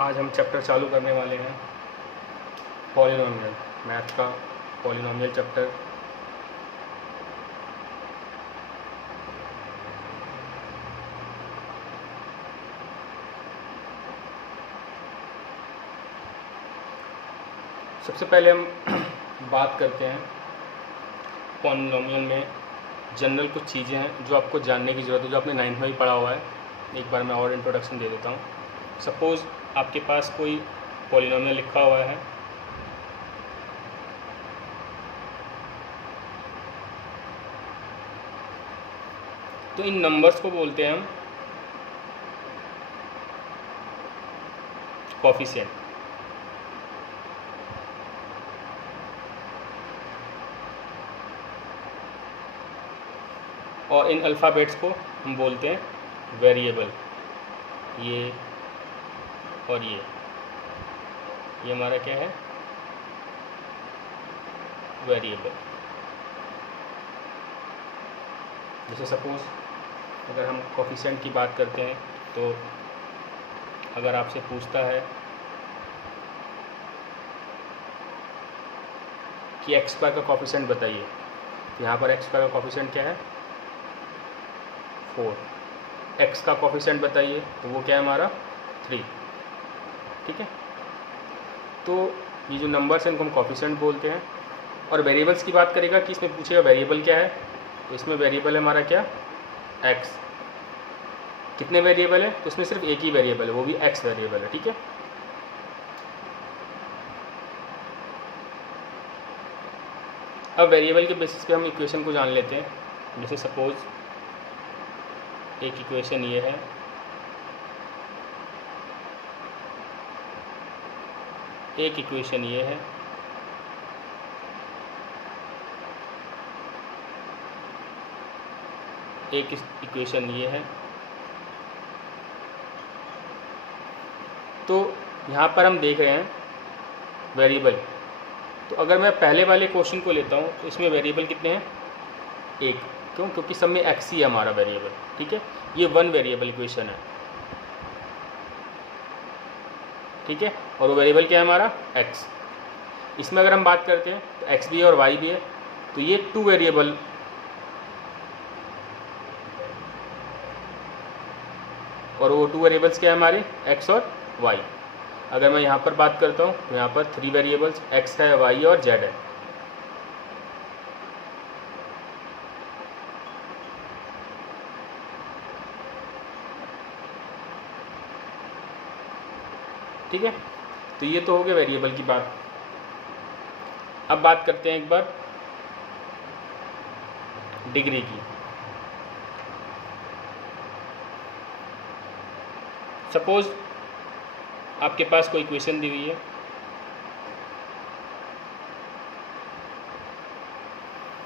आज हम चैप्टर चालू करने वाले हैं पॉलिनोमियल, मैथ का पॉलिनोमियल चैप्टर। सबसे पहले हम बात करते हैं पॉलिनोमियल में जनरल कुछ चीज़ें हैं जो आपको जानने की ज़रूरत है, जो आपने 9th में भी पढ़ा हुआ है। एक बार मैं और इंट्रोडक्शन दे देता हूँ। सपोज़ आपके पास कोई पॉलिनोमियल लिखा हुआ है, तो इन नंबर्स को बोलते हैं हम कोफिशिएंट। और इन अल्फ़ाबेट्स को हम बोलते हैं वेरिएबल। ये और ये हमारा क्या है, वेरिएबल। जैसे सपोज़ अगर हम कोफिशिएंट की बात करते हैं, तो अगर आपसे पूछता है कि एक्स स्क्वायर का कोफिशिएंट बताइए, तो यहाँ पर एक्स स्क्वायर का कोफिशिएंट क्या है, 4। एक्स का कोफिशिएंट बताइए, तो वो क्या है हमारा 3। ठीक है, तो ये जो नंबर्स हैं इनको हम कोफिशिएंट बोलते हैं। और वेरिएबल्स की बात करेगा कि इसमें पूछेगा वेरिएबल क्या है, तो इसमें वेरिएबल है हमारा क्या, एक्स। कितने वेरिएबल है, तो इसमें सिर्फ एक ही वेरिएबल है, वो भी एक्स वेरिएबल है। ठीक है, अब वेरिएबल के बेसिस पे हम इक्वेशन को जान लेते हैं। जैसे सपोज़ एक इक्वेशन ये है, एक इक्वेशन ये है, एक इक्वेशन ये है। तो यहाँ पर हम देख रहे हैं वेरिएबल। तो अगर मैं पहले वाले क्वेश्चन को लेता हूँ तो इसमें वेरिएबल कितने हैं, एक। क्यों, क्योंकि सब में एक्स ही है हमारा वेरिएबल। ठीक है, ये 1 वेरिएबल इक्वेशन है। ठीक है, और वो वेरिएबल क्या है हमारा, एक्स। इसमें अगर हम बात करते हैं तो एक्स भी है और वाई भी है, तो ये 2 वेरिएबल। और वो 2 वेरिएबल्स क्या है हमारे, एक्स और वाई। अगर मैं यहाँ पर बात करता हूँ तो यहाँ पर 3 वेरिएबल्स, एक्स है, वाई और जेड है। ठीक है, तो ये तो हो गया वेरिएबल की बात। अब बात करते हैं एक बार डिग्री की। सपोज आपके पास कोई इक्वेशन दी हुई है,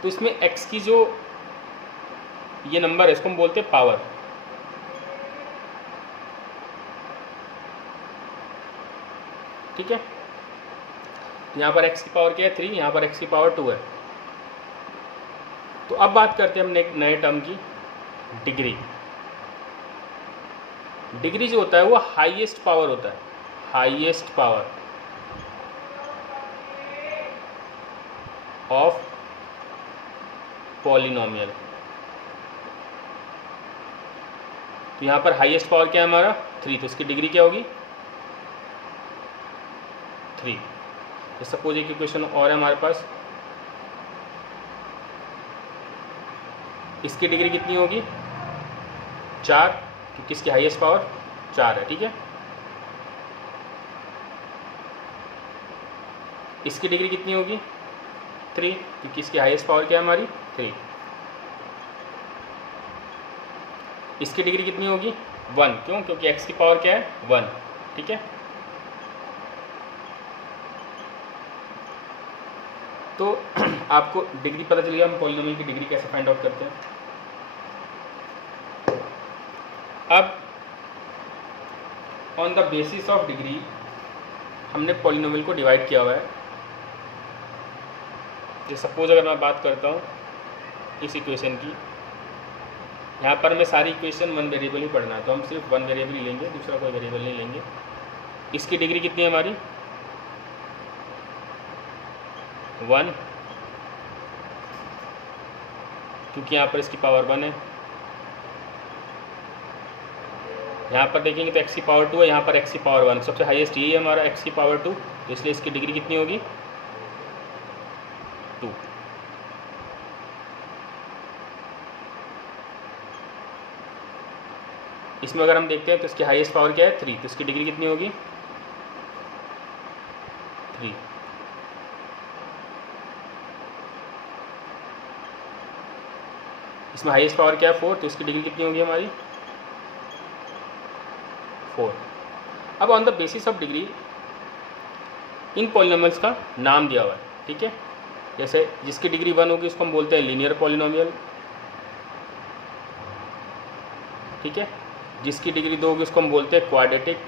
तो इसमें x की जो ये नंबर है इसको हम बोलते हैं पावर। ठीक है, यहाँ पर x की पावर क्या है, 3, यहाँ पर x की पावर 2 है। तो अब बात करते हैं हम नए टर्म की, डिग्री। डिग्री जो होता है वो हाईएस्ट पावर होता है, हाईएस्ट पावर ऑफ पॉलिनोमियल। तो यहाँ पर हाईएस्ट पावर क्या है हमारा, 3, तो इसकी डिग्री क्या होगी, 3। तो सपोज एक इक्वेशन और है हमारे पास, इसकी डिग्री कितनी होगी, 4, क्योंकि इसकी हाईएस्ट पावर 4 है। ठीक है, इसकी डिग्री कितनी होगी, 3, क्योंकि इसकी हाईएस्ट पावर क्या है हमारी, 3। इसकी डिग्री कितनी होगी, 1, क्यों, क्योंकि x की पावर क्या है, 1। ठीक है, तो आपको डिग्री पता चली, हम पॉलिनोमियल की डिग्री कैसे फाइंड आउट करते हैं। अब on the basis of degree हमने पॉलिनोमियल को डिवाइड किया हुआ है। जैसे सपोज अगर मैं बात करता हूँ इस इक्वेशन की, यहाँ पर हमें सारी इक्वेशन 1 वेरिएबल ही पढ़ना है, तो हम सिर्फ 1 वेरिएबल ही लेंगे, दूसरा कोई वेरिएबल नहीं लेंगे। इसकी डिग्री कितनी है हमारी 1, क्योंकि यहाँ पर इसकी पावर 1 है। यहाँ पर देखेंगे तो x की पावर 2 है, यहाँ पर x की पावर 1, सबसे हाईएस्ट यही है हमारा x की पावर 2, तो इसलिए इसकी डिग्री कितनी होगी 2। इसमें अगर हम देखते हैं तो इसकी हाईएस्ट पावर क्या है 3, तो इसकी डिग्री कितनी होगी 3। इसमें हाईएस्ट पावर क्या है 4, तो इसकी डिग्री कितनी होगी हमारी 4। अब on the basis of degree in polynomials का नाम दिया हुआ है, ठीक है। जैसे जिसकी डिग्री 1 होगी उसको हम बोलते हैं लीनियर पॉलिनोमियल, ठीक है। जिसकी डिग्री 2 होगी उसको हम बोलते हैं क्वाड्रेटिक।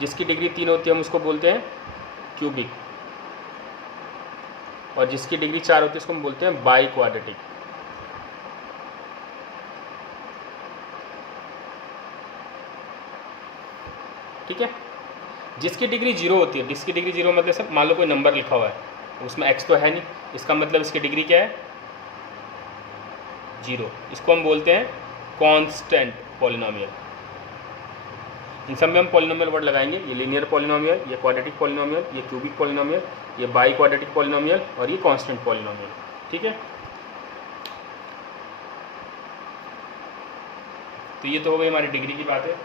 जिसकी डिग्री 3 होती है हम उसको बोलते हैं क्यूबिक, और जिसकी डिग्री 4 होती है उसको हम बोलते हैं बाई क्वाड्रेटिक। ठीक है। जिसकी डिग्री 0 होती है, जिसकी डिग्री 0 मतलब सब मान लो कोई नंबर लिखा हुआ है उसमें x तो है नहीं, इसका मतलब इसकी डिग्री क्या है 0। इसको हम बोलते हैं कांस्टेंट पॉलिनोमियल। इन सब में हम पॉलिनोमियल वर्ड लगाएंगे, ये लीनियर पॉलिनोमियल, ये क्वाड्रेटिक पॉलिनोमियल, ये क्यूबिक पॉलिनोमियल, ये बाई क्वाड्रेटिक पॉलिनोमियल और ये कांस्टेंट पॉलिनोमियल, ठीक है। तो ये तो हो गई हमारी डिग्री की बात है।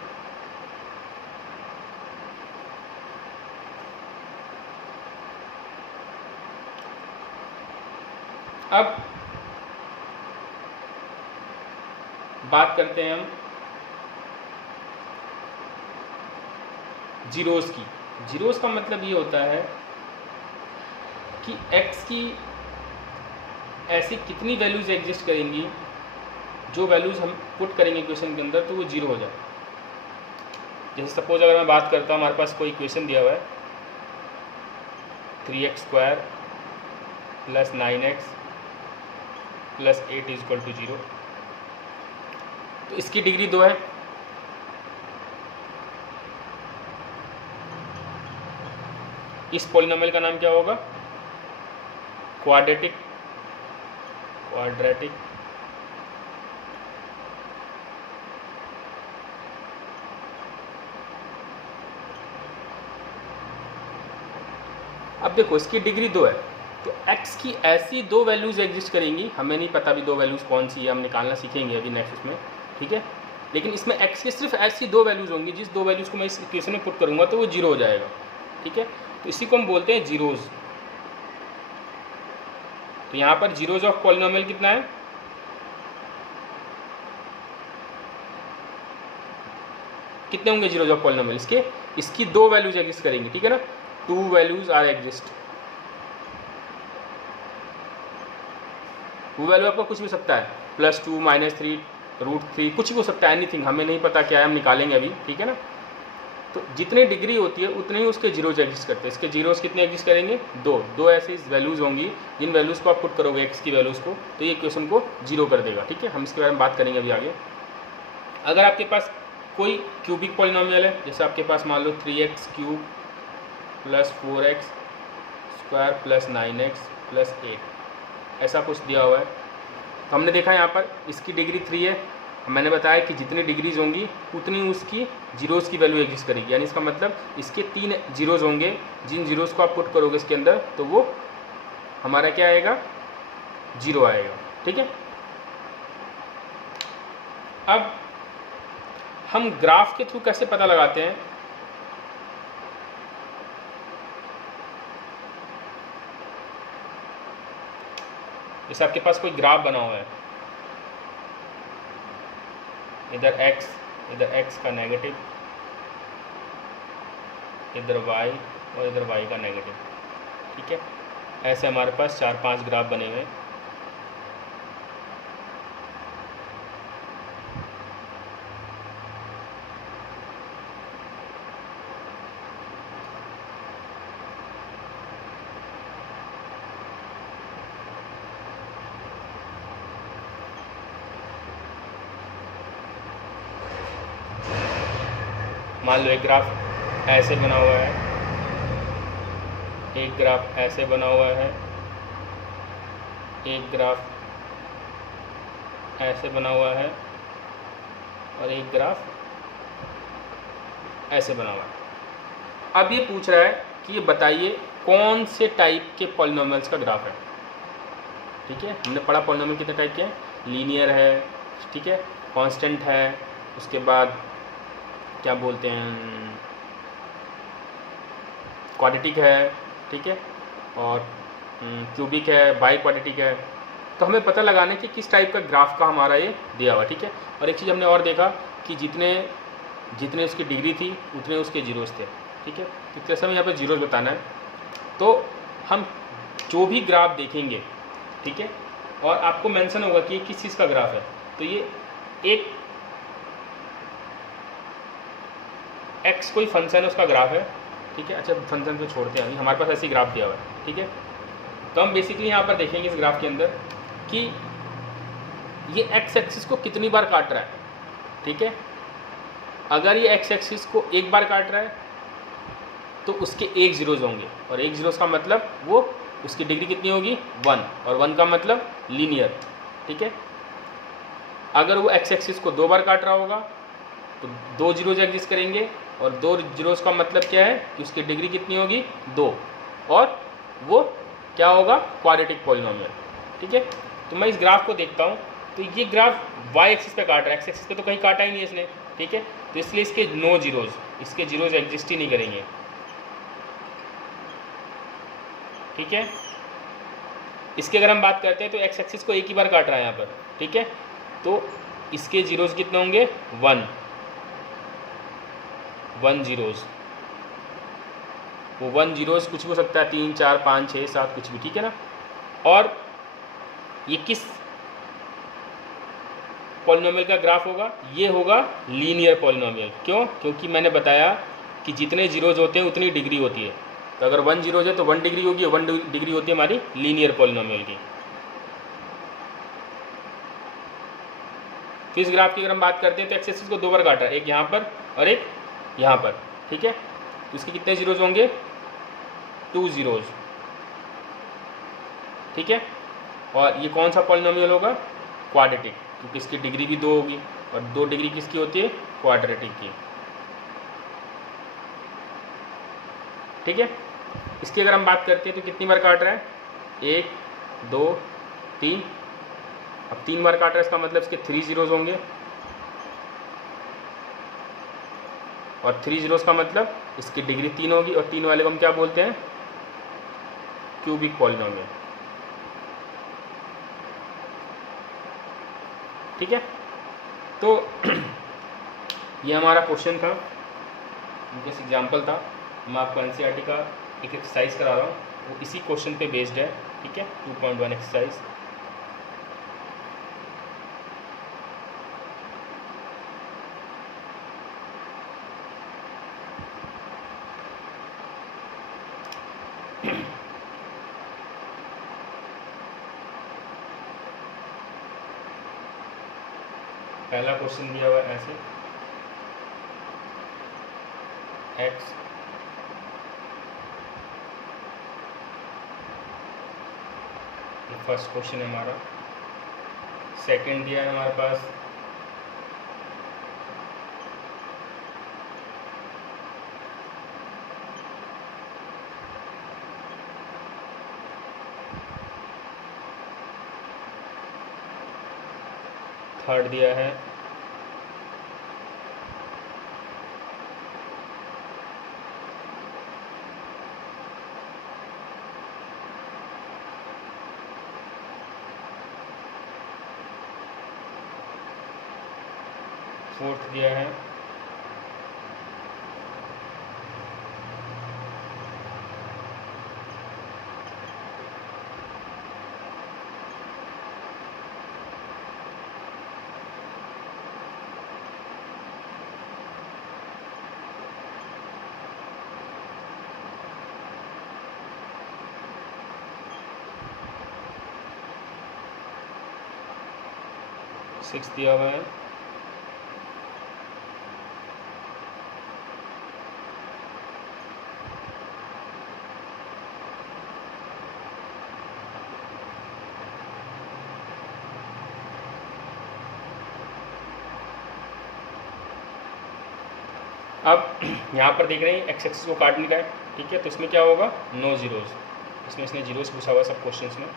अब बात करते हैं हम जीरोस की। जीरोस का मतलब ये होता है कि x की ऐसी कितनी वैल्यूज एग्जिस्ट करेंगी जो वैल्यूज हम पुट करेंगे इक्वेशन के अंदर तो वो 0 हो जाए। जैसे सपोज अगर मैं बात करता हूँ, हमारे पास कोई इक्वेशन दिया हुआ है 3x² + 9x + 8 = 0, तो इसकी डिग्री 2 है। इस पॉलिनोमियल का नाम क्या होगा क्वाड्रेटिक। अब देखो इसकी डिग्री 2 है, तो x की ऐसी 2 वैल्यूज़ एग्जिस्ट करेंगी, हमें नहीं पता अभी 2 वैल्यूज़ कौन सी है, हम निकालना सीखेंगे अभी नेक्स्ट उसमें, ठीक है। लेकिन इसमें x की सिर्फ ऐसी 2 वैल्यूज़ होंगी, जिस 2 वैल्यूज़ को मैं इस इक्वेशन में पुट करूँगा तो वो 0 हो जाएगा, ठीक है। तो इसी को हम बोलते हैं जीरोज़। तो यहाँ पर जीरोज़ ऑफ पॉलिनोमियल कितना है कितने होंगे जीरोज़ ऑफ पॉलिनोमियल, इसकी 2 वैल्यूज एग्जिस्ट करेंगी, ठीक है ना। 2 वैल्यूज आर एग्जिस्ट। वो वैल्यू आपका कुछ भी सकता है, +2 -3 √3 कुछ भी हो सकता है, एनीथिंग, हमें नहीं पता क्या है, हम निकालेंगे अभी, ठीक है ना। तो जितनी डिग्री होती है उतने ही उसके जीरोज एग्जिस्ट करते हैं। इसके जीरोज कितने एग्जिस्ट करेंगे 2 ऐसी वैल्यूज़ होंगी जिन वैल्यूज़ को आप पुट करोगे x की वैल्यूज़ को, तो ये इक्वेशन को 0 कर देगा, ठीक है। हम इसके बारे में बात करेंगे अभी आगे। अगर आपके पास कोई क्यूबिक पॉलिनोमियल है, जैसे आपके पास मान लो 3x³ + 4x² + 9x + 8 ऐसा कुछ दिया हुआ है, तो हमने देखा यहाँ पर इसकी डिग्री 3 है। मैंने बताया कि जितनी डिग्रीज होंगी उतनी उसकी जीरोज़ की वैल्यू एग्जिस्ट करेगी, यानी इसका मतलब इसके 3 जीरोज़ होंगे, जिन जीरोज़ को आप पुट करोगे इसके अंदर तो वो हमारा क्या आएगा 0 आएगा, ठीक है। अब हम ग्राफ के थ्रू कैसे पता लगाते हैं, जैसे आपके पास कोई ग्राफ बना हुआ है, इधर x का नेगेटिव, इधर y और इधर y का नेगेटिव, ठीक है। ऐसे हमारे पास 4-5 ग्राफ बने हुए हैं। मान लो एक ग्राफ ऐसे बना हुआ है, एक ग्राफ ऐसे बना हुआ है, एक ग्राफ ऐसे बना हुआ है और एक ग्राफ ऐसे बना हुआ है। अब ये पूछ रहा है कि ये बताइए कौन से टाइप के पॉलिनोमियल्स का ग्राफ है। ठीक है, हमने पढ़ा पॉलिनोमियल कितने टाइप के हैं, लीनियर है, ठीक है, कांस्टेंट है, उसके बाद क्या बोलते हैं क्वाड्रेटिक है, ठीक है, और क्यूबिक है, बाई क्वाड्रेटिक है। तो हमें पता लगाना कि किस टाइप का ग्राफ का हमारा ये दिया हुआ। ठीक है, और एक चीज़ हमने और देखा कि जितने जितने उसकी डिग्री थी उतने उसके जीरोस थे। ठीक है, तो जैसे हमें यहाँ पे जीरोस बताना है, तो हम जो भी ग्राफ देखेंगे, ठीक है, और आपको मेंशन होगा कि ये किस चीज़ का ग्राफ है, तो ये एक एक्स कोई फंक्शन है उसका ग्राफ है। ठीक है, अच्छा फंक्शन तो छोड़ते हैं, अभी हमारे पास ऐसी ग्राफ दिया हुआ है। ठीक है, तो हम बेसिकली यहाँ पर देखेंगे इस ग्राफ के अंदर कि ये एक्स एक्सिस को कितनी बार काट रहा है। ठीक है, अगर ये एक्स एक्सिस को एक बार काट रहा है तो उसके एक जीरोज होंगे, और एक जीरोज का मतलब वो उसकी डिग्री कितनी होगी 1, और 1 का मतलब लीनियर। ठीक है, अगर वो एक्स एक्सिस को 2 बार काट रहा होगा तो 2 जीरोज एग्जिस्ट करेंगे, और 2 जीरोज का मतलब क्या है कि उसकी डिग्री कितनी होगी 2, और वो क्या होगा क्वाड्रेटिक पॉलिनोमियल। ठीक है, तो मैं इस ग्राफ को देखता हूँ, तो ये ग्राफ वाई एक्सिस पे काट रहा है, एक्स एक्सिस पे तो कहीं काटा ही नहीं इसने। ठीक है, तो इसलिए इसके नो जीरोज, इसके जीरोज एग्जिस्ट ही नहीं करेंगे। ठीक है, इसकी अगर हम बात करते हैं तो एक्स एक्सिस को एक ही बार काट रहा है यहाँ पर। ठीक है, तो इसके जीरोज कितने होंगे 1 जीरोज, वो 1 जीरोज कुछ भी हो सकता है, 3 4 5 6 7 कुछ भी। ठीक है ना, और ये किस पॉलिनोमियल का ग्राफ होगा, ये होगा लीनियर पॉलिनोमियल। क्यों, क्योंकि मैंने बताया कि जितने जीरोज होते हैं उतनी डिग्री होती है, तो अगर 1 जीरोज है तो 1 डिग्री होगी, 1 डिग्री होती है हमारी लीनियर पॉलिनोमियल की। तो इस ग्राफ की अगर हम बात करते हैं तो एक्स एक्सिस को 2 बार काटा, एक यहाँ पर और एक यहाँ पर। ठीक है, तो इसके कितने जीरोज होंगे 2 जीरोज। ठीक है, और ये कौन सा पॉलिनोमियल होगा क्वाड्रेटिक, क्योंकि इसकी डिग्री भी 2 होगी, और 2 डिग्री किसकी होती है क्वाड्रेटिक की। ठीक है, इसकी अगर हम बात करते हैं तो कितनी बार काट रहा है 1 2 3, अब 3 बार काट रहा है, इसका मतलब इसके 3 जीरोज होंगे, और 3 जीरोज का मतलब इसकी डिग्री 3 होगी, और 3 वाले को हम क्या बोलते हैं क्यूबिक पॉलिनोमियल। ठीक है, तो ये हमारा क्वेश्चन था, जैसे एग्जाम्पल था। मैं आपको एनसीईआरटी का एक एक्सरसाइज करा रहा हूँ, वो इसी क्वेश्चन पे बेस्ड है। ठीक है, 2.1 एक्सरसाइज। पहला क्वेश्चन दिया हुआ है ऐसे, एक्स ये फर्स्ट क्वेश्चन है हमारा। सेकंड दिया है हमारे पास थर्ड दिया है फोर्थ दिया है सिक्स दिया हुआ है अब यहाँ पर देख रहे हैं एक्स एक्सिस को काट नहीं रहा है, ठीक है, तो इसमें क्या होगा, नो जीरोज़, इसमें इसने जीरोज़ पूछा हुआ सब क्वेश्चन में,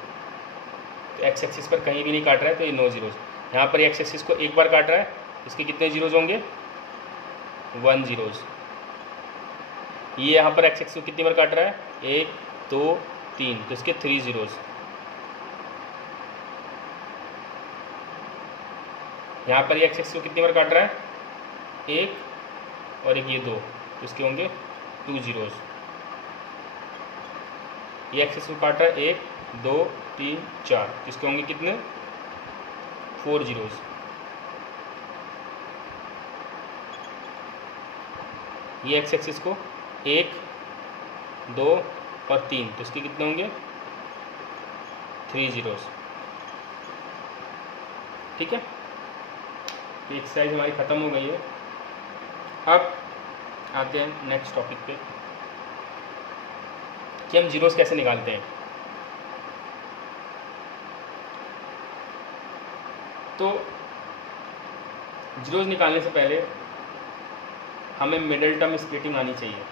तो एक्स एक्सिस पर कहीं भी नहीं काट रहा है तो ये नो जीरोज़। यहाँ पर एक्स एक्सिस को एक बार काट रहा है, इसके कितने जीरोज़ होंगे, 1 जीरोज़। ये यहाँ पर एक्स एक्सिस को कितनी बार काट रहा है, 1 2 3, तो इसके 3 जीरोज़। यहाँ पर ये एक्स एक्सिस को कितनी बार काट रहा है, 1 और एक ये 2, तो इसके होंगे 2 जीरोज़। ये एक्स एक्सिस को काट रहा है 1 2 3 4, तो इसके होंगे कितने, 4 जीरोज़। ये एक्स एक्सिस को 1 2 और 3, तो इसके कितने होंगे, 3 जीरोज़। ठीक है, तो एक्सरसाइज हमारी ख़त्म हो गई है। अब आते हैं नेक्स्ट टॉपिक पे कि हम जीरोज़ कैसे निकालते हैं। तो जीरोज़ निकालने से पहले हमें मिडिल टर्म स्प्लिटिंग आनी चाहिए।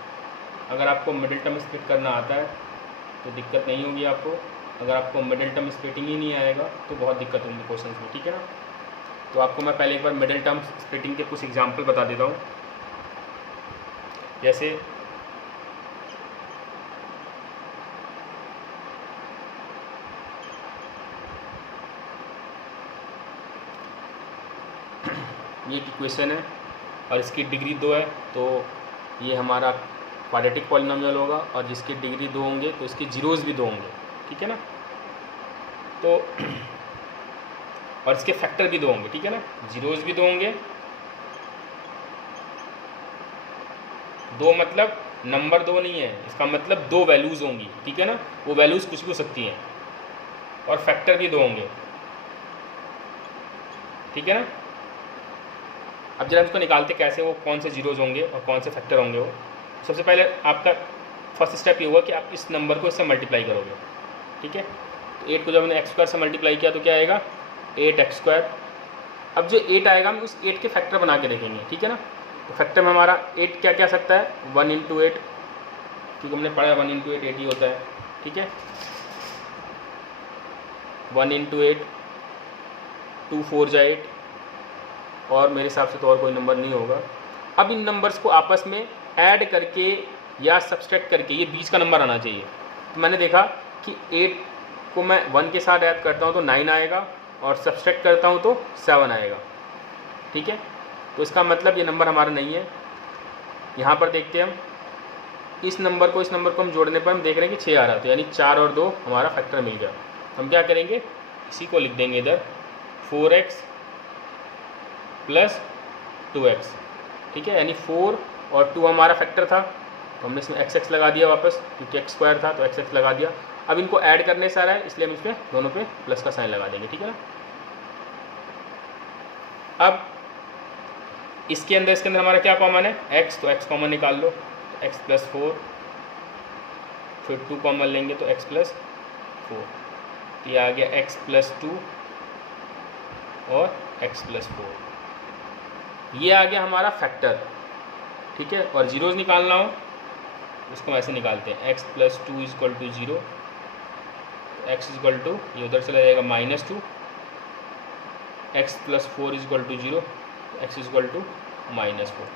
अगर आपको मिडिल टर्म स्प्लिट करना आता है तो दिक्कत नहीं होगी आपको, अगर आपको मिडिल टर्म स्प्लिटिंग ही नहीं आएगा तो बहुत दिक्कत होगी क्वेश्चन में, ठीक है ना। तो आपको मैं पहले एक बार मिडिल टर्म स्प्लिटिंग के कुछ एग्जांपल बता देता हूँ। जैसे ये इक्वेशन है और इसकी डिग्री 2 है, तो ये हमारा क्वाड्रेटिक पॉलिनोमियल होगा, और जिसकी डिग्री 2 होंगे तो इसके जीरोज़ भी 2 होंगे, ठीक है ना। तो और इसके फैक्टर भी 2 होंगे, ठीक है ना, जीरोज़ भी 2 होंगे। 2 मतलब नंबर 2 नहीं है, इसका मतलब 2 वैल्यूज़ होंगी, ठीक है ना, वो वैल्यूज़ कुछ भी हो सकती हैं, और फैक्टर भी 2 होंगे, ठीक है ना। अब जरा इसको निकालते कैसे, वो कौन से जीरोज़ होंगे और कौन से फैक्टर होंगे। वो सबसे पहले आपका फर्स्ट स्टेप ये होगा कि आप इस नंबर को इससे मल्टीप्लाई करोगे, ठीक है। तो 8 को जब हमने x² से मल्टीप्लाई किया तो क्या आएगा, 8x²। अब जो 8 आएगा हम उस 8 के फैक्टर बना के देखेंगे, ठीक है ना। तो फैक्टर में हमारा 8 क्या क्या सकता है, 1 × 8, क्योंकि हमने पढ़ा 1 × 8 8 ही होता है, ठीक है। 1 × 8 2 4 जा 8, और मेरे हिसाब से तो और कोई नंबर नहीं होगा। अब इन नंबर्स को आपस में ऐड करके या सब्सट्रैक्ट करके ये बीच का नंबर आना चाहिए। तो मैंने देखा कि 8 को मैं 1 के साथ ऐड करता हूँ तो 9 आएगा, और सब्सट्रैक्ट करता हूँ तो 7 आएगा, ठीक है। तो इसका मतलब ये नंबर हमारा नहीं है। यहाँ पर देखते हैं हम, इस नंबर को हम जोड़ने पर हम देख रहे हैं कि 6 आ रहा है, तो यानी 4 और 2 हमारा फैक्टर मिल गया। हम क्या करेंगे, इसी को लिख देंगे इधर 4x + 2x, ठीक है, यानी 4 और 2 हमारा फैक्टर था, तो हमने इसमें x लगा दिया वापस, क्योंकि x² था तो x लगा दिया। अब इनको ऐड करने से आ रहा है, इसलिए हम इसमें दोनों पे प्लस का साइन लगा देंगे, ठीक है ना। अब इसके अंदर हमारा क्या कॉमन है, x, तो x कॉमन निकाल लो, तो x + 4, फिर 2 कॉमन लेंगे तो x + 4, तो ये आ गया x + 2 और x + 4, ये आ गया हमारा फैक्टर, ठीक है। और जीरोज़ निकालना हो उसको ऐसे निकालते हैं, x + 2 = 0, x = ये उधर चला जाएगा -2, x + 4 = 0, x = -4।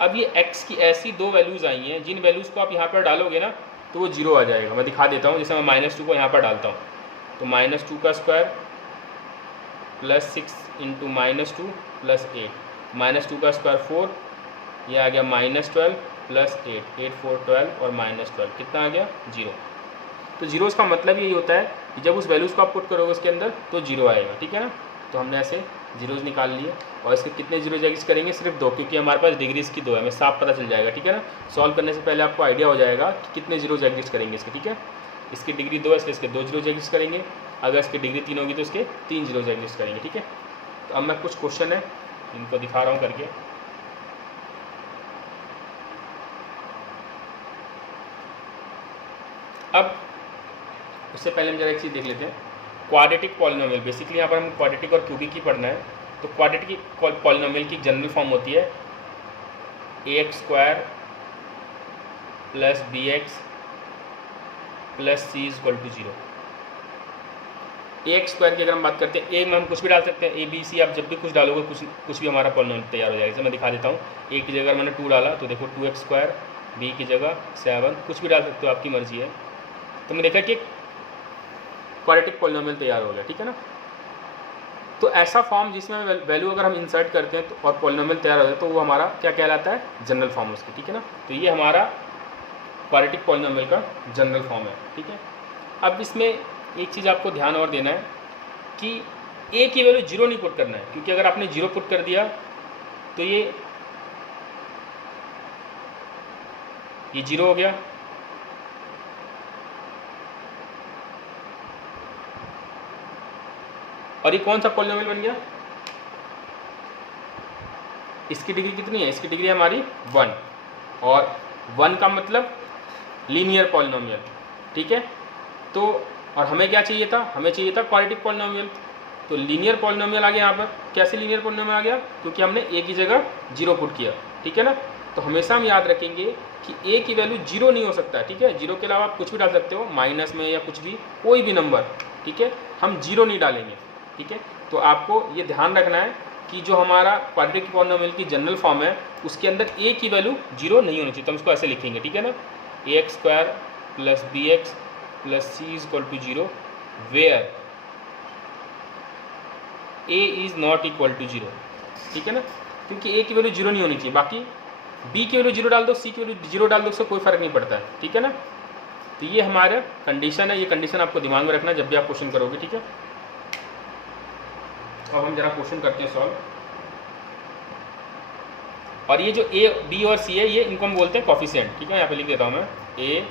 अब ये x की ऐसी 2 वैल्यूज़ आई हैं जिन वैल्यूज़ को आप यहाँ पर डालोगे ना तो वो 0 आ जाएगा। मैं दिखा देता हूँ, जैसे मैं -2 को यहाँ पर डालता हूँ तो -2 का स्क्वायर + 6 × -2 + 8, -2 का स्क्वायर 4, ये आ गया -12 + 8, 8 4 12 और -12 कितना आ गया, 0। तो जीरोज़ का मतलब यही होता है कि जब उस वैल्यूज़ को आप पुट करोगे उसके अंदर तो 0 आएगा, ठीक है ना। तो हमने ऐसे जीरोज़ निकाल लिए, और इसके कितने जीरोज़ एग्जिस्ट करेंगे, सिर्फ 2, क्योंकि हमारे पास डिग्री इसकी 2 है, हमें साफ पता चल जाएगा, ठीक है ना। सॉल्व करने से पहले आपको आइडिया हो जाएगा कि कितने जीरोज़ एग्जिस्ट करेंगे इसके, ठीक है। इसकी डिग्री 2 है इसलिए इसके 2 जीरोज़ एग्जिस्ट करेंगे, अगर इसकी डिग्री 3 होगी तो इसके 3 जीरोज़ एग्जिस्ट करेंगे, ठीक है। तो अब मैं कुछ क्वेश्चन है इनको दिखा रहा हूँ करके। अब उससे पहले हम जरा एक चीज़ देख लेते हैं, क्वाड्रेटिक पॉलिनोमियल। बेसिकली यहाँ पर हम क्वाड्रेटिक और क्यूबिक ही पढ़ना है। तो क्वाड्रेटिक पॉलिनोमियल की जनरल फॉर्म होती है ax square plus bx plus c is equal to 0। ax square की अगर हम बात करते हैं, a में हम कुछ भी डाल सकते हैं, a b c, आप जब भी कुछ डालोगे कुछ भी हमारा पॉलिनोमियल तैयार हो जाएगा। जैसे मैं दिखा देता हूँ, a की जगह मैंने 2 डाला तो देखो 2x स्क्वायर, b की जगह 7, कुछ भी डाल सकते हो, आपकी मर्जी है। तो मैं देखा कि क्वाड्रेटिक पॉलिनोमियल तैयार हो गया, ठीक है ना। तो ऐसा फॉर्म जिसमें वैल्यू अगर हम इंसर्ट करते हैं तो और पॉलिनोमियल तैयार हो जाए तो वो हमारा क्या कहलाता है, जनरल फॉर्म उसकी, ठीक है ना। तो ये हमारा क्वाड्रेटिक पॉलिनोमियल का जनरल फॉर्म है, ठीक है। अब इसमें एक चीज़ आपको ध्यान और देना है कि a की वैल्यू 0 नहीं पुट करना है, क्योंकि अगर आपने 0 पुट कर दिया तो ये 0 हो गया, और ये कौन सा पॉलिनोमियल बन गया, इसकी डिग्री कितनी है, इसकी डिग्री हमारी 1, और 1 का मतलब लीनियर पॉलिनोमियल, ठीक है। तो और हमें क्या चाहिए था, हमें चाहिए था क्वाड्रेटिक पॉलिनोमियल। तो लीनियर पॉलिनोमियल आ गया यहाँ पर। कैसे लीनियर पॉलिनोमियल आ गया, क्योंकि हमने a की जगह 0 पुट किया, ठीक है ना। तो हमेशा हम याद रखेंगे कि a की वैल्यू 0 नहीं हो सकता है, ठीक है। 0 के अलावा आप कुछ भी डाल सकते हो, माइनस में या कुछ भी, कोई भी नंबर, ठीक है, हम 0 नहीं डालेंगे, ठीक है। तो आपको ये ध्यान रखना है कि जो हमारा क्वाड्रेटिक पॉलिनोमियल की जनरल फॉर्म है उसके अंदर a की वैल्यू 0 नहीं होनी चाहिए। तो हम उसको ऐसे लिखेंगे, ठीक है ना, ax square plus bx plus c is equal to 0 where a is not equal to 0, ठीक है ना। क्योंकि a की वैल्यू 0 नहीं होनी चाहिए, बाकी b की वैल्यू 0 डाल दो, c की वैल्यू 0 डाल दो, उससे कोई फर्क नहीं पड़ता है, ठीक है ना। तो ये हमारा कंडीशन है, ये कंडीशन आपको दिमाग में रखना है जब भी आप क्वेश्चन करोगे, ठीक है। अब हम जरा क्वेश्चन करते हैं सॉल्व। और ये जो a, b और c है, ये इनको हम बोलते हैं कॉफिशिएंट, ठीक है। यहाँ पे लिख देता हूँ मैं, a,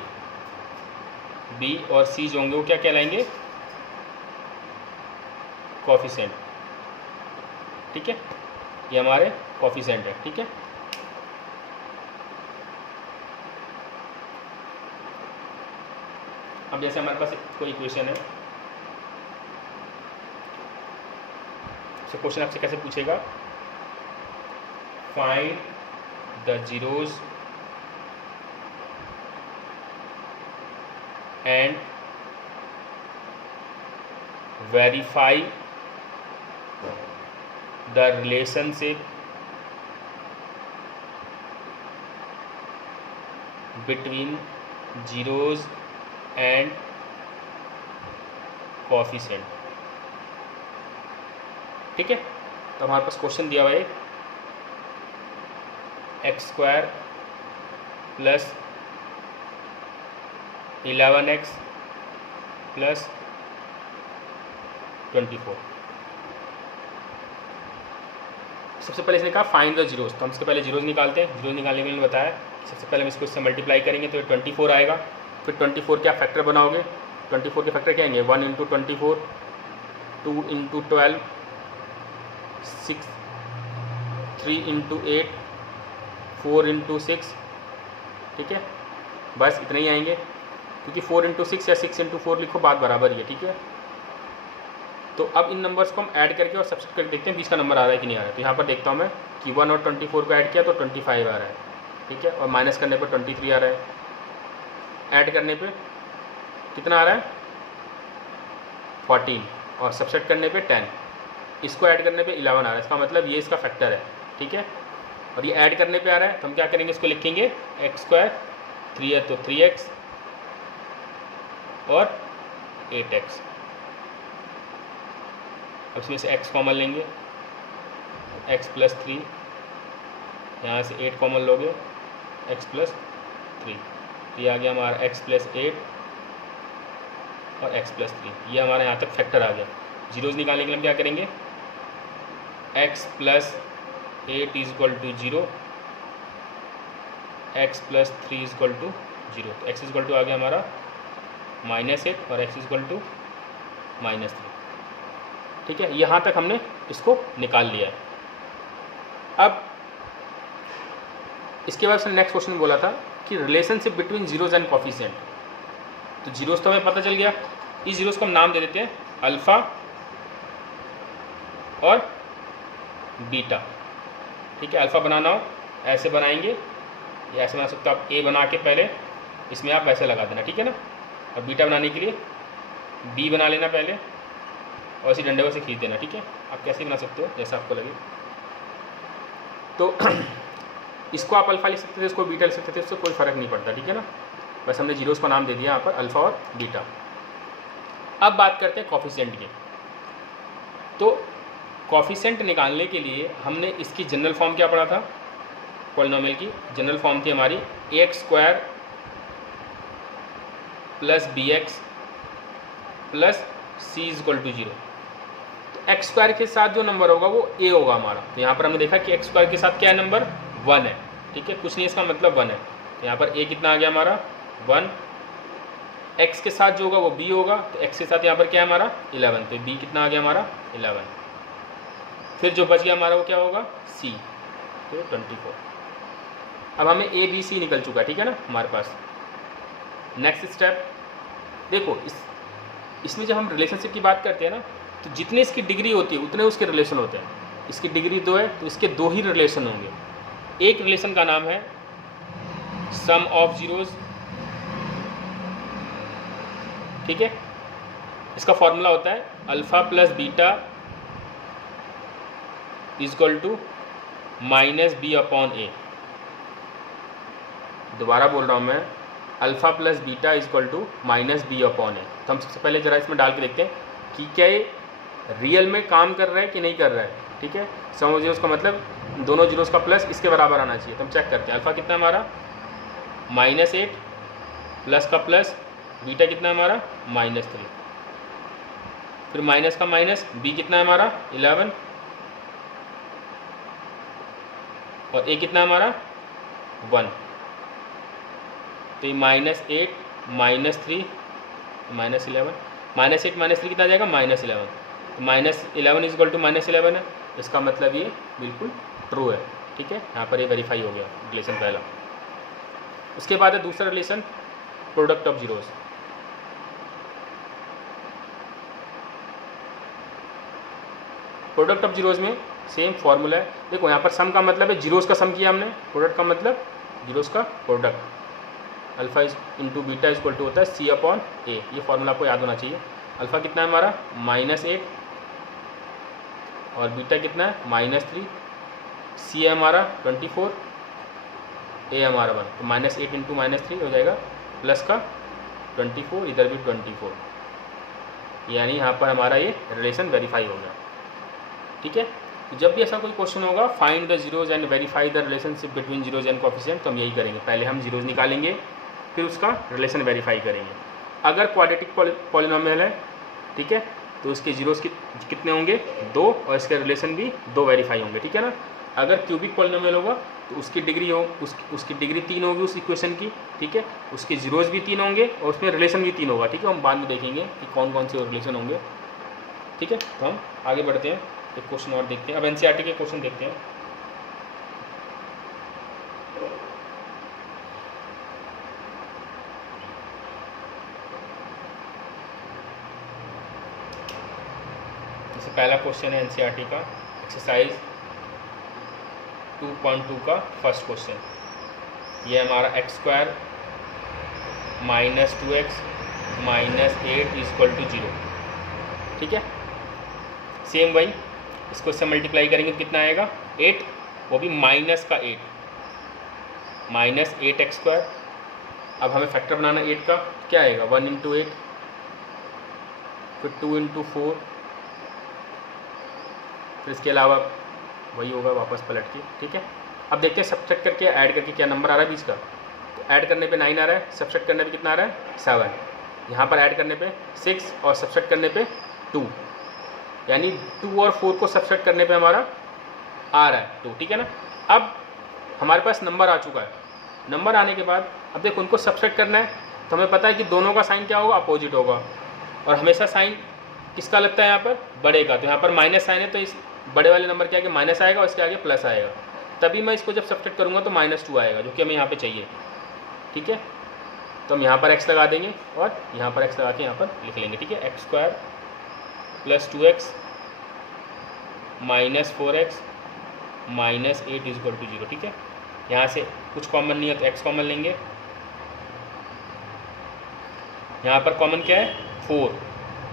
b और c जो होंगे वो क्या कहलाएंगे, कॉफिशिएंट, ठीक है। ये हमारे कॉफिशिएंट है, ठीक है। अब जैसे हमारे पास कोई इक्वेशन है, तो क्वेश्चन आपसे कैसे पूछेगा, find the zeros and verify the relationship between zeros and coefficient, ठीक है। तो हमारे पास क्वेश्चन दिया हुआ है, x square plus 11x plus 24। सबसे पहले इसने कहा फाइंड द जीरोज, तो हम इसके पहले जीरोज निकालते हैं। जीरोज निकालने के लिए बताया, सबसे पहले हम इसको इससे मल्टीप्लाई करेंगे तो 24 आएगा। फिर 24 क्या फैक्टर बनाओगे, 24 के फैक्टर क्या आएंगे, 1 इंटू 24, 2 इंटू 12, 6, 3 इंटू 8, 4 इंटू 6, ठीक है। बस इतने ही आएंगे, क्योंकि 4 इंटू 6 या 6 इंटू 4 लिखो, बात बराबर ही है, ठीक है। तो अब इन नंबर्स को हम ऐड करके और सब्सिट्यूट करके देखते हैं बीच का नंबर आ रहा है कि नहीं आ रहा है। तो यहाँ पर देखता हूँ मैं कि 1 और 24 को ऐड किया तो 25 आ रहा है, ठीक है। और माइनस करने पर 23 आ रहा है, ऐड करने पे कितना आ रहा है 14, और सब्सिट्यूट करने पे 10, इसको ऐड करने पे 11 आ रहा है। इसका मतलब ये इसका फैक्टर है, ठीक है। और ये ऐड करने पे आ रहा है तो हम क्या करेंगे, इसको लिखेंगे एक्स स्क्वायर, 3 है तो 3x और 8x। अब इसमें से x कॉमन लेंगे, x प्लस 3, यहाँ से 8 कॉमन लोगे, x प्लस 3, तो ये आ गया हमारा x प्लस 8 और x प्लस 3। ये हमारा यहाँ तक फैक्टर आ गया। जीरोज निकालने के लिए हम क्या करेंगे, x plus 8 is equal to 0, x plus 3 is equal to 0। तो x इज इक्वल टू आ गया हमारा -8 और x इज इक्वल टू -3, ठीक है। यहाँ तक हमने इसको निकाल लिया है। अब इसके बाद से नेक्स्ट क्वेश्चन बोला था कि relationship between zeros and coefficient. तो जीरोज तो हमें पता चल गया, इस जीरोज को हम नाम दे देते हैं अल्फ़ा और बीटा, ठीक है। अल्फ़ा बनाना हो ऐसे बनाएंगे या ऐसे बना सकते हो आप, ए बना के पहले इसमें आप वैसे लगा देना, ठीक है ना। और बीटा बनाने के लिए बी बना लेना पहले और इसी डंडे को से खींच देना, ठीक है। आप कैसे बना सकते हो जैसा आपको लगे। तो इसको आप अल्फ़ा लिख सकते थे, इसको बीटा लिख सकते थे, इससे कोई फ़र्क नहीं पड़ता, ठीक है ना। बस हमने जीरोस का नाम दे दिया यहाँ पर अल्फ़ा और बीटा। अब बात करते हैं कॉफिशिएंट की। तो कॉफिशिएंट निकालने के लिए हमने इसकी जनरल फॉर्म क्या पढ़ा था, पॉलिनोमियल की जनरल फॉर्म थी हमारी ax² plus bx plus c = 0। तो x² के साथ जो नंबर होगा वो a होगा हमारा। तो यहाँ पर हमने देखा कि x² के साथ क्या है, नंबर 1 है, ठीक है, कुछ नहीं, इसका मतलब 1 है। तो यहाँ पर a कितना आ गया हमारा 1। x के साथ जो होगा वो b होगा, तो x के साथ यहाँ पर क्या है हमारा 11, तो b कितना आ गया हमारा 11। फिर जो बच गया हमारा वो क्या होगा c, तो 24। अब हमें a b c निकल चुका है, ठीक है ना हमारे पास। नेक्स्ट स्टेप देखो, इसमें जब हम रिलेशनशिप की बात करते हैं ना, तो जितने इसकी डिग्री होती है उतने उसके रिलेशन होते हैं। इसकी डिग्री 2 है तो इसके 2 ही रिलेशन होंगे। एक रिलेशन का नाम है सम ऑफ जीरोज, ठीक है। इसका फॉर्मूला होता है अल्फ़ा प्लस बीटा = -b/a। दोबारा बोल रहा हूँ मैं, अल्फ़ा प्लस बीटा = -b/a। तो हम सबसे पहले ज़रा इसमें डाल के देखते हैं कि क्या ये रियल में काम कर रहा है कि नहीं कर रहा है, ठीक है। सम ऑफ जीरोस का मतलब दोनों जीरोस का प्लस इसके बराबर आना चाहिए। तो हम चेक करते हैं, अल्फ़ा कितना है हमारा -8, प्लस का प्लस, बीटा कितना है हमारा -3, फिर माइनस का माइनस, b कितना है हमारा 11 और a कितना है हमारा 1। तो ये -8 -3 -11, -8 -3 कितना आ जाएगा -11। तो -11 = -11 है, इसका मतलब ये बिल्कुल ट्रू है, ठीक है। यहाँ पर ये वेरीफाई हो गया रिलेशन पहला। उसके बाद है दूसरा relation product of zeros. Product of zeros में सेम फॉर्मूला है। देखो यहाँ पर सम का मतलब है जीरोस का सम किया हमने, प्रोडक्ट का मतलब जीरोस का प्रोडक्ट। अल्फ़ा इंटू बीटा = होता है c/a। ये फॉर्मूला आपको याद होना चाहिए। अल्फ़ा कितना है हमारा -8 और बीटा कितना है -3, c है हमारा 24, a हमारा 1। तो -8 इंटू -3 हो जाएगा प्लस का 24, इधर भी 24, यानी यहाँ पर हमारा ये रिलेशन वेरीफाई हो गया, ठीक है। तो जब भी ऐसा कोई क्वेश्चन होगा find the zeros and verify the relationship between zeros and coefficient, तो हम यही करेंगे। पहले हम जीरोज निकालेंगे फिर उसका रिलेशन वेरीफाई करेंगे। अगर क्वाड्रेटिक पॉलिनोमियल है, ठीक है, तो उसके जीरोज कितने होंगे 2 और इसके रिलेशन भी 2 वेरीफाई होंगे, ठीक है ना। अगर क्यूबिक पॉलिनोमियल होगा तो उसकी डिग्री उसकी डिग्री 3 होगी उस इक्वेशन की, ठीक है। उसके जीरोज भी 3 होंगे और उसमें रिलेशन भी 3 होगा, ठीक है। हम बाद में देखेंगे कि कौन कौन से रिलेशन होंगे, ठीक है। तो हम आगे बढ़ते हैं, एक क्वेश्चन और देखते हैं। अब एनसीईआरटी के क्वेश्चन देखते हैं। जैसे पहला क्वेश्चन है एनसीईआरटी का एक्सरसाइज 2.2 का फर्स्ट क्वेश्चन। ये हमारा x² -2x -8 = 0, ठीक है। सेम वही इसको इससे मल्टीप्लाई करेंगे तो कितना आएगा 8, वो भी माइनस का 8 -8x²। अब हमें फैक्टर बनाना 8 का, क्या आएगा 1 × 8, फिर 2 × 4, फिर इसके अलावा वही होगा वापस पलट के, ठीक है। अब देखते हैं सब्ट्रैक्ट करके ऐड करके क्या नंबर आ रहा है बीच का। तो ऐड करने पे 9 आ रहा है, सब्ट्रैक्ट करने पे कितना आ रहा है 7। यहाँ पर ऐड करने पे 6 और सब्ट्रैक्ट करने पे 2, यानी 2 और 4 को सब्ट्रैक्ट करने पे हमारा आ रहा है 2, ठीक है ना। अब हमारे पास नंबर आ चुका है। नंबर आने के बाद अब देखो उनको सब्ट्रैक्ट करना है, तो हमें पता है कि दोनों का साइन क्या होगा अपोजिट होगा, और हमेशा साइन किसका लगता है यहाँ पर बड़े का। तो यहाँ पर माइनस साइन है तो इस बड़े वाले नंबर के आगे माइनस आएगा और इसके आगे प्लस आएगा, तभी मैं इसको जब सब्ट्रैक्ट करूँगा तो -2 आएगा, जो कि हमें यहाँ पे चाहिए, ठीक है। तो हम यहाँ पर x लगा देंगे और यहाँ पर x लगा के यहाँ पर लिख लेंगे, ठीक है। x² + 2x -4x -8 = 0, ठीक है। यहाँ से कुछ कॉमन नहीं है तो x कॉमन लेंगे। यहाँ पर कॉमन क्या है 4,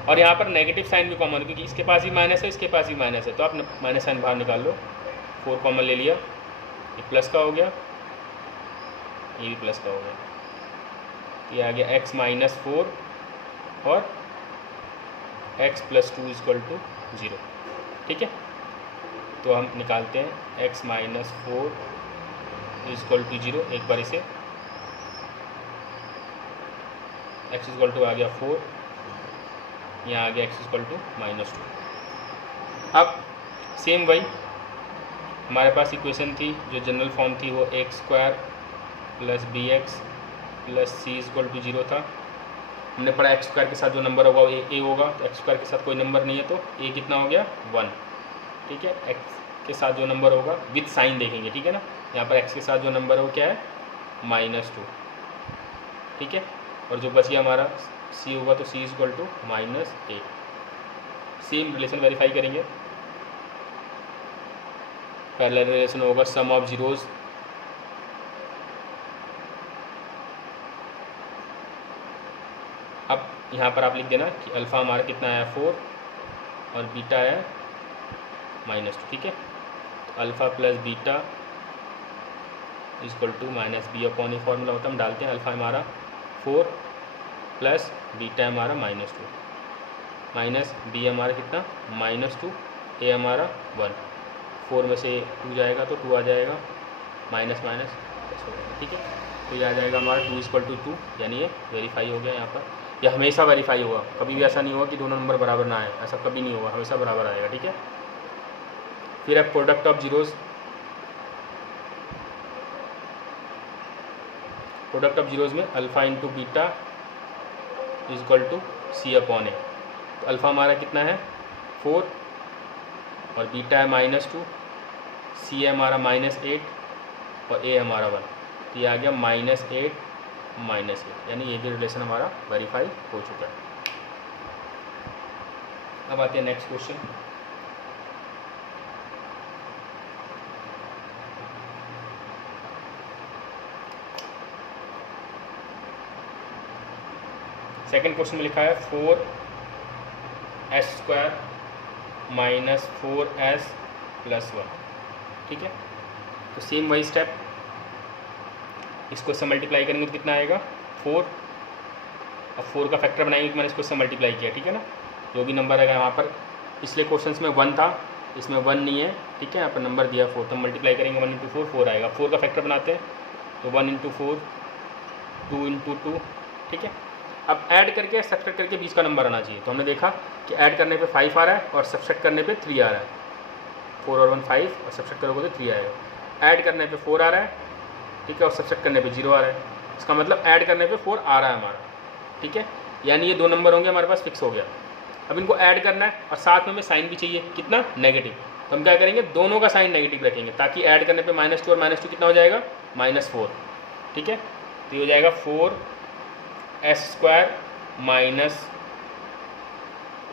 और यहाँ पर नेगेटिव साइन भी कॉमन है क्योंकि इसके पास भी माइनस है, इसके पास भी माइनस है, तो आप माइनस साइन बाहर निकाल लो। 4 कॉमन ले लिया, ये प्लस का हो गया, ये भी प्लस का हो गया, ये आ गया x माइनस 4 और x प्लस 2 इक्वल टू 0। ठीक है, तो हम निकालते हैं x माइनस 4 इक्वल टू 0। एक बार इसे x इक्वल टू आ गया 4, यहाँ आ गया x इक्वल टू माइनस 2। अब सेम वही हमारे पास इक्वेशन थी जो जनरल फॉर्म थी, वो x square plus b x plus c equal to 0 था। हमने पढ़ा एक्स स्क्वायर के साथ जो नंबर होगा वो ए होगा, तो एक्स स्क्वायर के साथ कोई नंबर नहीं है तो ए कितना हो गया 1। ठीक है, एक्स के साथ जो नंबर होगा विथ साइन देखेंगे, ठीक है ना। यहाँ पर एक्स के साथ जो नंबर है वो क्या है -2। ठीक है, और जो बच गया हमारा सी होगा तो C equal to -8। Same relation verify करेंगे। पैरेलल रिलेशन होगा सम ऑफ जीरोज़ अब यहाँ पर आप लिख देना कि अल्फ़ा हमारा कितना आया 4 और बीटा है -2। ठीक है, तो alpha plus beta equal to -b upon a formula होता है, हम डालते हैं। अल्फ़ा हमारा 4 प्लस बीटा हमारा -2 माइनस बी हमारा कितना -2, ए हमारा 1। 4 में से 2 जाएगा तो 2 आ जाएगा, माइनस माइनस प्लस हो जाएगा। ठीक है, तो ये आ जाएगा हमारा 2 इक्वल टू 2, यानी ये वेरीफाई हो गया। यहाँ पर यह हमेशा वेरीफाई होगा, कभी भी ऐसा नहीं होगा कि दोनों नंबर बराबर ना आए, ऐसा कभी नहीं होगा, हमेशा बराबर आएगा। ठीक है, फिर अब product of zeros, product of zeros में alpha into beta equal to C upon A. तो अल्फ़ा हमारा कितना है 4 और बीटा है -2, सी है हमारा -8 और ए हमारा 1, तो ये आ गया -8 -8, यानी ये भी रिलेशन हमारा वेरीफाई हो चुका है। अब आते हैं नेक्स्ट क्वेश्चन। सेकंड क्वेश्चन में लिखा है 4s² - 4s + 1। ठीक है, तो सेम वही स्टेप, इसको इससे मल्टीप्लाई करेंगे तो कितना आएगा 4। अब 4 का फैक्टर बनाएंगे कि मैंने इसको इससे मल्टीप्लाई किया। ठीक है ना, जो भी नंबर आएगा, यहाँ पर पिछले क्वेश्चंस में 1 था, इसमें 1 नहीं है। ठीक है, यहाँ पर नंबर दिया 4, तो मल्टीप्लाई करेंगे 1 × 4 4 आएगा। 4 का फैक्टर बनाते हैं तो 1 × 4 2 × 2। ठीक है, अब ऐड करके सब्ट्रैक्ट करके बीच का नंबर आना चाहिए। तो हमने देखा कि ऐड करने पे 5 आ रहा है और सब्ट्रैक्ट करने पे 3 आ रहा है। 4 और 1 5 और सब्ट्रैक्ट करोगे तो 3 आएगा। ऐड करने पे 4 आ रहा है, ठीक है, और सब्ट्रैक्ट करने पे 0 आ रहा है। इसका मतलब ऐड करने पे 4 आ रहा है हमारा। ठीक है, यानी ये 2 नंबर होंगे हमारे पास, फिक्स हो गया। अब इनको ऐड करना है और साथ में हमें साइन भी चाहिए, कितना नेगेटिव। तो हम क्या करेंगे, दोनों का साइन नेगेटिव रखेंगे ताकि ऐड करने पे -2 और -2 कितना हो जाएगा -4। ठीक है, तो ये हो जाएगा 4s²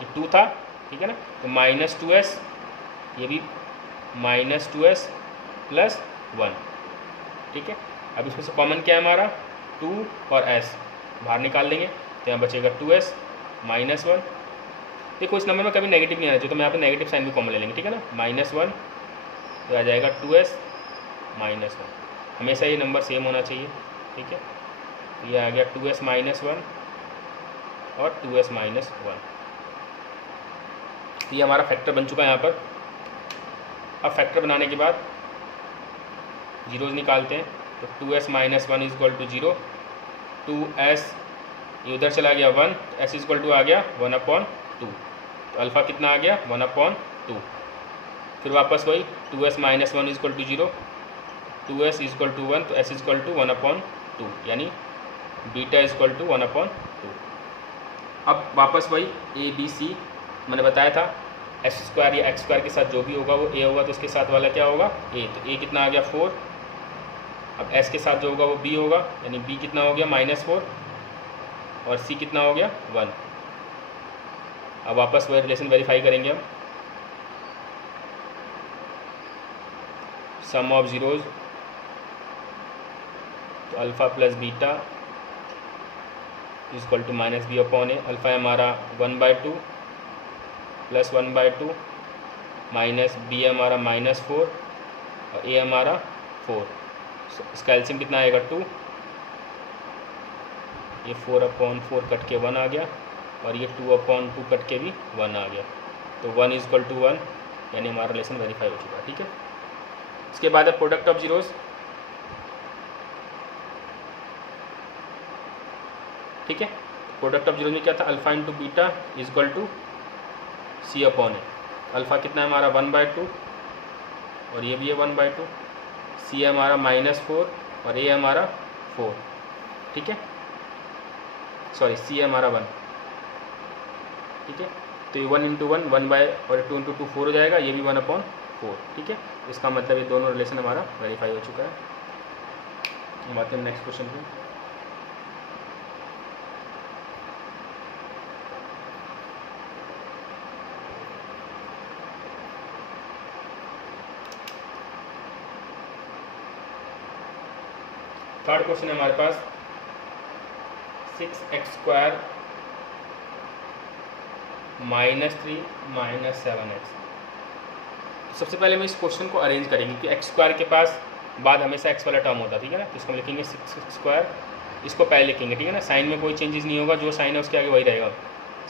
- 2 था। ठीक है ना, तो -2s, ये भी -2s + 1। ठीक है, अब इसमें से कॉमन क्या है हमारा 2 और s बाहर निकाल देंगे तो यहाँ बचेगा 2s -1। देखो इस नंबर में कभी नेगेटिव नहीं आना चाहिए, तो मैं यहाँ पे नेगेटिव साइन भी कॉमन ले लेंगे। ठीक है ना, -1 तो आ जाएगा 2s -1। हमेशा ये नंबर सेम होना चाहिए। ठीक है, तो ये आ गया 2s -1 और 2s -1। तो ये हमारा फैक्टर बन चुका है यहाँ पर। अब फैक्टर बनाने के बाद जीरोज़ निकालते हैं, तो 2s - 1 = 0, 2s ये उधर चला गया 1, तो s = आ गया 1/2। तो अल्फ़ा कितना आ गया 1/2। फिर वापस वही 2s - 1 = 0, 2s = 1, तो s = 1/2, यानी बीटा = 1/2। अब वापस वही a b c मैंने बताया था, s² या x² के साथ जो भी होगा वो a होगा, तो उसके साथ वाला क्या होगा a। तो a कितना आ गया 4। अब s के साथ जो होगा वो b होगा, यानी b कितना हो गया -4 और c कितना हो गया 1। अब वापस वही रिलेशन वेरीफाई करेंगे हम। सम ऑफ जीरोज़ तो alpha plus beta equal to minus b upon a. Alpha है हमारा 1/2 प्लस 1/2 माइनस बी है हमारा -4 और ए हमारा 4। इसका एलसीएम कितना आएगा 2। ये 4/4 कट के 1 आ गया और ये 2/2 कट के भी 1 आ गया। तो 1 इक्वल टू 1, यानी हमारा रिलेशन वेरीफाई हो चुका है। ठीक है, इसके बाद है प्रोडक्ट ऑफ जीरोस। ठीक है, प्रोडक्ट ऑफ जीरोस में क्या था, alpha into beta equal to C upon a. Alpha कितना है हमारा 1/2 और ये भी है 1/2। सी है हमारा -4 और ए हमारा 4। ठीक है, सॉरी सी है हमारा 1। ठीक है, तो ये 1 इंटू 1 1 बाय और 2 इंटू 2 4 हो जाएगा, ये भी 1/4। ठीक है, इसका मतलब ये दोनों रिलेशन हमारा वेरीफाई हो चुका है। हम आते हैं नेक्स्ट क्वेश्चन पे। थर्ड क्वेश्चन है हमारे पास 6x² -3 -7x। तो सबसे पहले हम इस क्वेश्चन को अरेंज करेंगे कि x² के पास बाद हमेशा x वाला टर्म होता है। ठीक है ना, तो इसको हम लिखेंगे 6x², इसको पहले लिखेंगे। ठीक है ना, साइन में कोई चेंजेस नहीं होगा, जो साइन है उसके आगे वही रहेगा।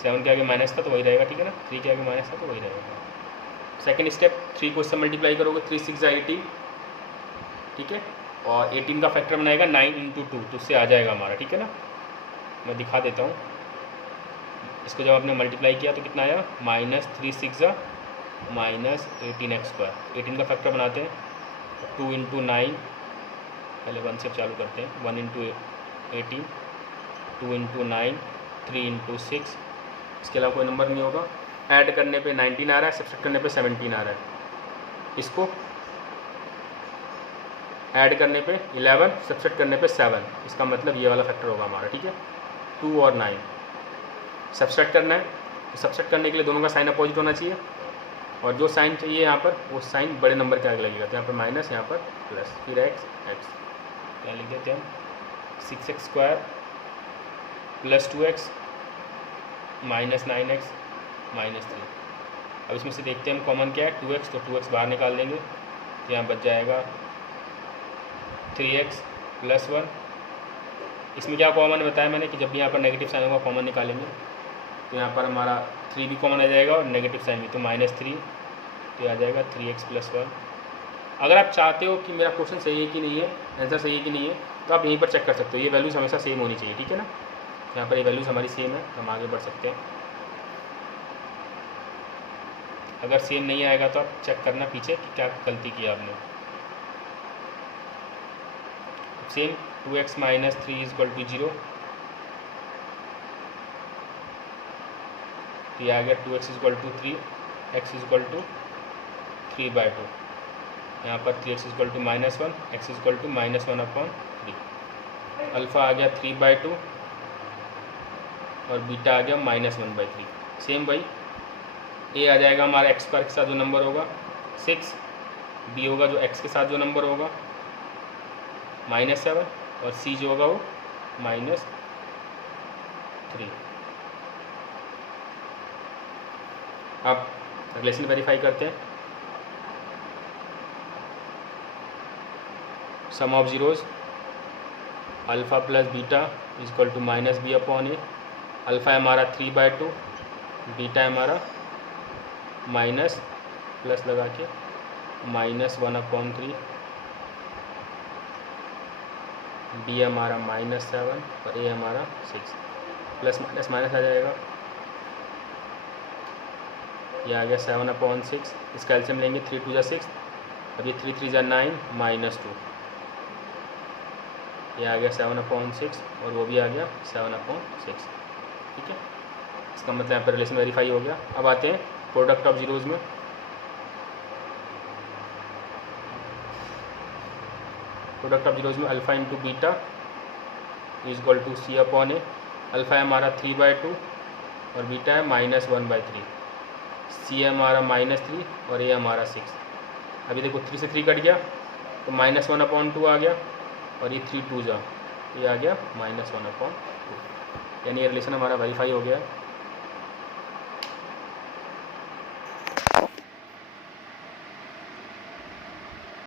7 के आगे माइनस था तो वही रहेगा। ठीक है ना, 3 के आगे माइनस था तो वही रहेगा। सेकेंड स्टेप, 3 को इससे मल्टीप्लाई करोगे, 3 6 18। ठीक है, और 18 का फैक्टर बनाएगा 9 इंटू 2, तो उससे आ जाएगा हमारा। ठीक है ना, मैं दिखा देता हूँ। इसको जब आपने मल्टीप्लाई किया तो कितना आया, -3 6 -18x²। 18 का फैक्टर बनाते हैं, 2 इंटू 9, पहले 1 से चालू करते हैं। 1 इंटू 18, 2 इंटू 9, 3 इंटू 6। इसके अलावा कोई नंबर नहीं होगा। ऐड करने पे 19 आ रहा है, सब्ट्रैक्ट करने पे 17 आ रहा है। इसको ऐड करने पे 11, सब्ट्रैक्ट करने पे 7। इसका मतलब ये वाला फैक्टर होगा हमारा। ठीक है, 2 और 9 सब्ट्रैक्ट करना है, तो सब्ट्रैक्ट करने के लिए दोनों का साइन अपोजिट होना चाहिए, और जो साइन चाहिए यहाँ पर वो साइन बड़े नंबर के आगे लगेगा। तो यहाँ पर माइनस, यहाँ पर प्लस, फिर x क्या लिख देते हैं हम, 6x² + 2x -9x -3। अब इसमें से देखते हैं हम कॉमन क्या है, 2x, तो 2x बाहर निकाल देंगे, तो यहाँ बच जाएगा 3x + 1। इसमें क्या कॉमन बताया मैंने कि जब भी यहाँ पर नेगेटिव साइन होगा कॉमन निकालेंगे, तो यहाँ पर हमारा 3 भी कॉमन आ जाएगा और नेगेटिव साइन भी, तो -3, तो आ जाएगा 3x + 1। अगर आप चाहते हो कि मेरा क्वेश्चन सही है कि नहीं है, आंसर सही है कि नहीं है, तो आप यहीं पर चेक कर सकते हो। ये वैल्यूज़ हमेशा सेम होनी चाहिए। ठीक है ना, यहाँ पर ये वैल्यूज़ हमारी सेम है, हम आगे बढ़ सकते हैं। अगर सेम नहीं आएगा तो आप चेक करना पीछे कि क्या गलती की आपने। सेम 2x - 3 = 0, तो ये आ गया 2x = 3, x = 3/2। यहाँ पर 3x = -1, x = -1/3। अल्फ़ा आ गया 3/2 और बीटा आ गया -1/3। सेम भाई, ए आ जाएगा हमारा x² के साथ जो नंबर होगा 6, बी होगा जो x के साथ जो नंबर होगा -7, और सी जो होगा वो -3। अब रिलेशन वेरीफाई करते हैं। Sum of zeros, alpha plus beta equal to -b/a। Alpha है हमारा 3/2, बीटा है हमारा माइनस प्लस लगा के -1/3, बी हमारा -7 और ए हमारा 6। प्लस माइनस माइनस आ जाएगा, ये आ गया 7/6। इसका एलसीएम लेंगे, 3 2 = 6, अब ये 3 3 = 9 -2, ये आ गया 7/6 और वो भी आ गया 7/6। ठीक है, इसका मतलब यहाँ पर रिलेशन वेरीफाई हो गया। अब आते हैं प्रोडक्ट ऑफ जीरोज़ में। प्रोडक्ट ऑफ जीरोज़ में alpha into beta equal to c/a। Alpha है हमारा 3/2 और बीटा है -1/3। सी है हमारा -3 और ए हमारा 6। अभी देखो 3 से 3 कट गया तो -1/2 आ गया, और ये 3 2 जा, ये आ गया -1/2, यानी ये रिलेशन हमारा वेरीफाई हो गया है।